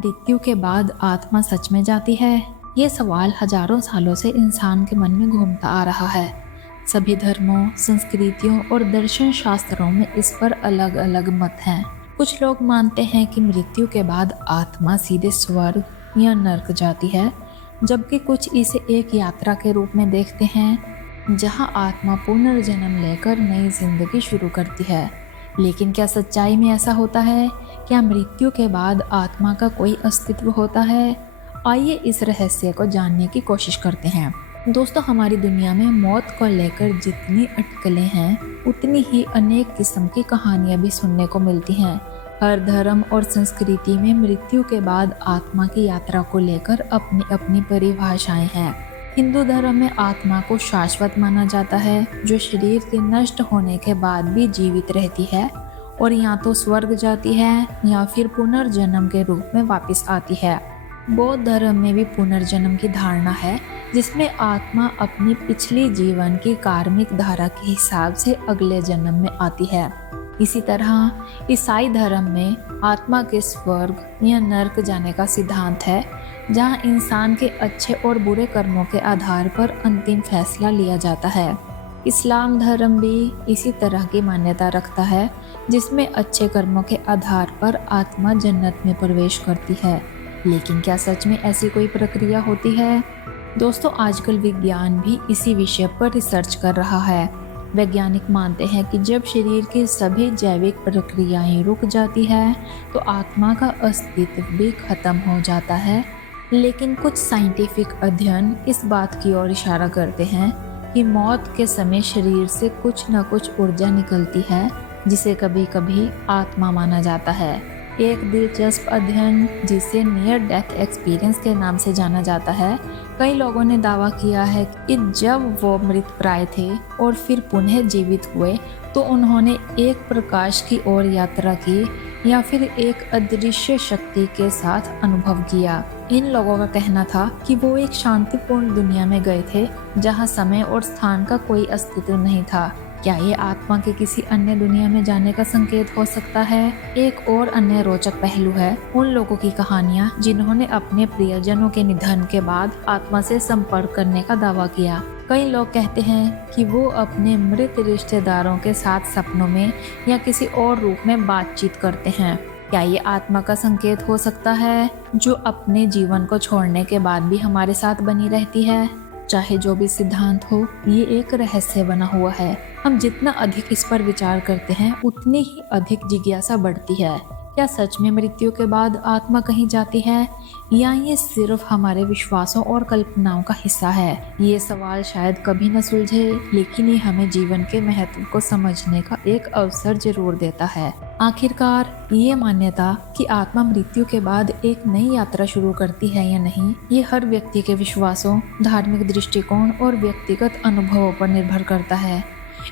मृत्यु के बाद आत्मा सच में जाती है? ये सवाल हजारों सालों से इंसान के मन में घूमता आ रहा है। सभी धर्मों, संस्कृतियों और दर्शन शास्त्रों में इस पर अलग अलग मत हैं। कुछ लोग मानते हैं कि मृत्यु के बाद आत्मा सीधे स्वर्ग या नरक जाती है, जबकि कुछ इसे एक यात्रा के रूप में देखते हैं, जहां आत्मा पुनर्जन्म लेकर नई जिंदगी शुरू करती है। लेकिन क्या सच्चाई में ऐसा होता है? क्या मृत्यु के बाद आत्मा का कोई अस्तित्व होता है? आइए इस रहस्य को जानने की कोशिश करते हैं। दोस्तों, हमारी दुनिया में मौत को लेकर जितनी अटकलें हैं, उतनी ही अनेक किस्म की कहानियां भी सुनने को मिलती हैं। हर धर्म और संस्कृति में मृत्यु के बाद आत्मा की यात्रा को लेकर अपनी अपनी परिभाषाएं हैं। हिंदू धर्म में आत्मा को शाश्वत माना जाता है, जो शरीर के नष्ट होने के बाद भी जीवित रहती है और या तो स्वर्ग जाती है या फिर पुनर्जन्म के रूप में वापस आती है। बौद्ध धर्म में भी पुनर्जन्म की धारणा है, जिसमें आत्मा अपनी पिछली जीवन की कार्मिक धारा के हिसाब से अगले जन्म में आती है। इसी तरह ईसाई धर्म में आत्मा के स्वर्ग या नरक जाने का सिद्धांत है, जहां इंसान के अच्छे और बुरे कर्मों के आधार पर अंतिम फैसला लिया जाता है। इस्लाम धर्म भी इसी तरह की मान्यता रखता है, जिसमें अच्छे कर्मों के आधार पर आत्मा जन्नत में प्रवेश करती है। लेकिन क्या सच में ऐसी कोई प्रक्रिया होती है? दोस्तों, आजकल विज्ञान भी इसी विषय पर रिसर्च कर रहा है। वैज्ञानिक मानते हैं कि जब शरीर की सभी जैविक प्रक्रियाएं रुक जाती है, तो आत्मा का अस्तित्व भी खत्म हो जाता है। लेकिन कुछ साइंटिफिक अध्ययन इस बात की ओर इशारा करते हैं कि मौत के समय शरीर से कुछ न कुछ ऊर्जा निकलती है, जिसे कभी कभी आत्मा माना जाता है। एक दिलचस्प अध्ययन, जिसे नियर डेथ एक्सपीरियंस के नाम से जाना जाता है, कई लोगों ने दावा किया है कि जब वो मृत प्राय थे और फिर पुनः जीवित हुए, तो उन्होंने एक प्रकाश की ओर यात्रा की या फिर एक अदृश्य शक्ति के साथ अनुभव किया। इन लोगों का कहना था कि वो एक शांतिपूर्ण दुनिया में गए थे, जहां समय और स्थान का कोई अस्तित्व नहीं था। क्या ये आत्मा के किसी अन्य दुनिया में जाने का संकेत हो सकता है? एक और अन्य रोचक पहलू है उन लोगों की कहानियां, जिन्होंने अपने प्रियजनों के निधन के बाद आत्मा से संपर्क करने का दावा किया। कई लोग कहते हैं कि वो अपने मृत रिश्तेदारों के साथ सपनों में या किसी और रूप में बातचीत करते हैं। क्या ये आत्मा का संकेत हो सकता है, जो अपने जीवन को छोड़ने के बाद भी हमारे साथ बनी रहती है? चाहे जो भी सिद्धांत हो, ये एक रहस्य बना हुआ है। हम जितना अधिक इस पर विचार करते हैं, उतनी ही अधिक जिज्ञासा बढ़ती है। क्या सच में मृत्यु के बाद आत्मा कहीं जाती है, या ये सिर्फ हमारे विश्वासों और कल्पनाओं का हिस्सा है? ये सवाल शायद कभी न सुलझे, लेकिन ये हमें जीवन के महत्व को समझने का एक अवसर जरूर देता है। आखिरकार ये मान्यता कि आत्मा मृत्यु के बाद एक नई यात्रा शुरू करती है या नहीं, ये हर व्यक्ति के विश्वासों, धार्मिक दृष्टिकोण और व्यक्तिगत अनुभवों पर निर्भर करता है।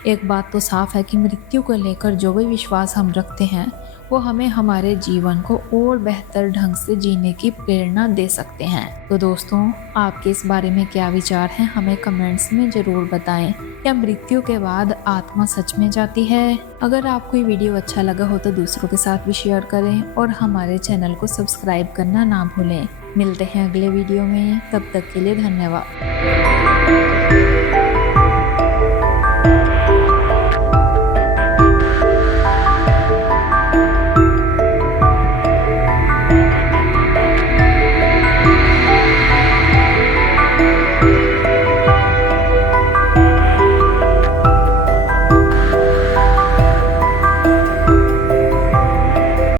एक बात तो साफ है कि मृत्यु को लेकर जो भी विश्वास हम रखते हैं, वो हमें हमारे जीवन को और बेहतर ढंग से जीने की प्रेरणा दे सकते हैं। तो दोस्तों, आपके इस बारे में क्या विचार हैं, हमें कमेंट्स में ज़रूर बताएं। क्या मृत्यु के बाद आत्मा सच में जाती है? अगर आपको ये वीडियो अच्छा लगा हो तो दूसरों के साथ भी शेयर करें और हमारे चैनल को सब्सक्राइब करना ना भूलें। मिलते हैं अगले वीडियो में, तब तक के लिए धन्यवाद।